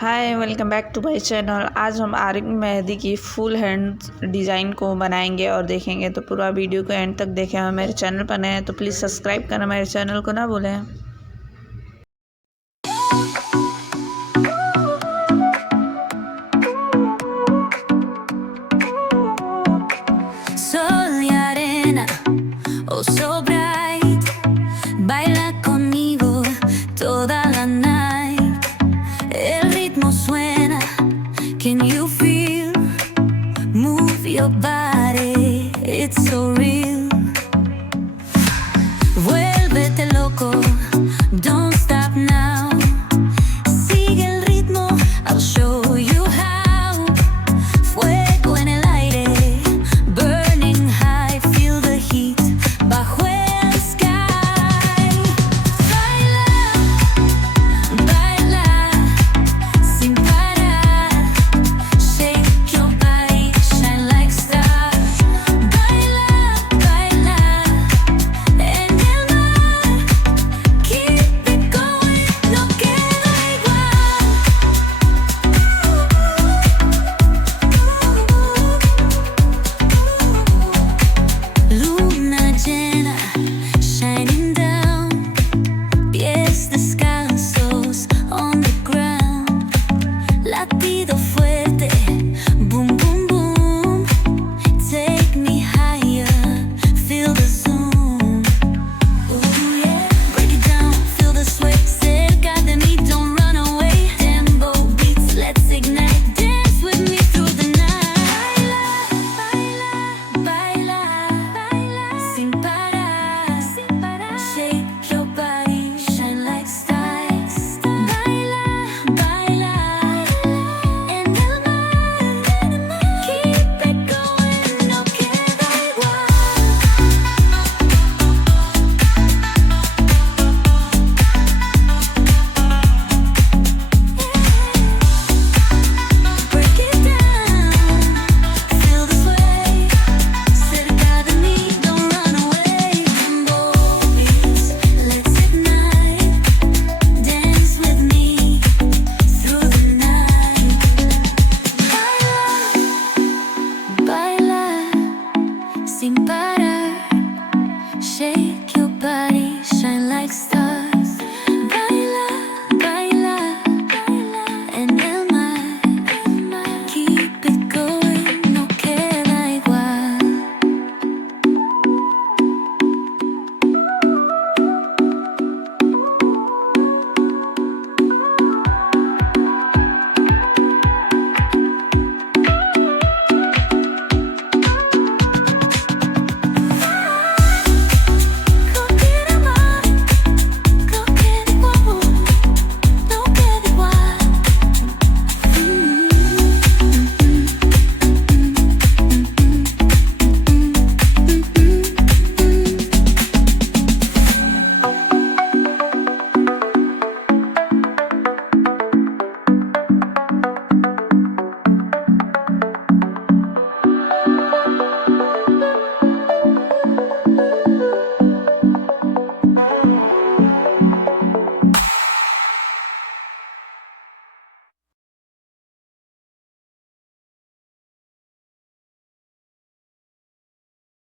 Hi welcome back to my channel. आज हम आरिक मेहंदी की फुल हैंड डिज़ाइन को बनाएंगे और देखेंगे, तो पूरा वीडियो को एंड तक देखें। और मेरे चैनल पर नए हैं तो प्लीज़ सब्सक्राइब करना मेरे चैनल को ना भूलें। Sol y arena, oh so bright, baila conmigo toda la night. El ritmo suena, can you feel? Move your body.